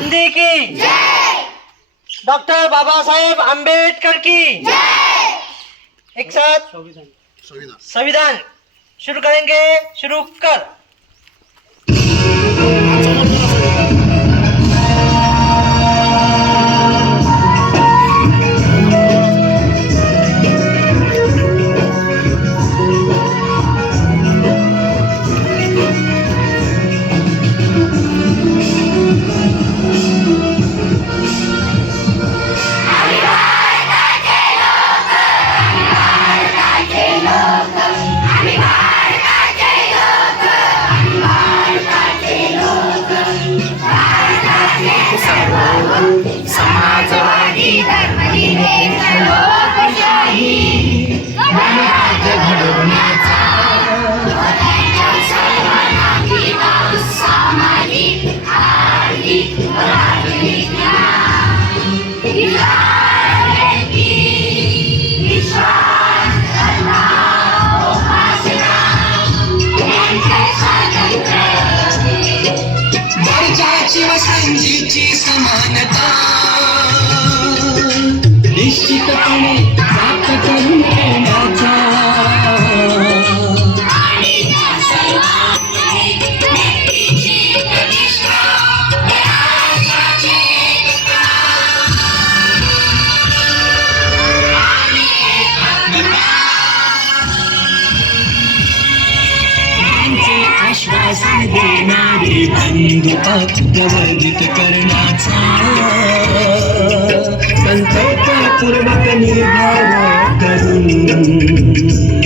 गांधी की जय, डॉक्टर बाबा साहेब आंबेडकर की जय। एक साथ संविधान शुरू करेंगे। शुरू कर। समाजवादी धर्मनिरपेक्ष लोकशाही गणराज्य घडवण्याचा त्यांच्या सर्वांना विकास सामाजिक आर्थिक राजनीतिक विश्वास धर्मा उपासना यांचे स्वातंत्र्य दर्जाची व संधीची समानता निश्चितपणे प्राप्त करून घेण्याचा आश्वासन देणारी बंधुता प्रवर्धित करण्याचा संकल्पपूर्वक निर्धार करून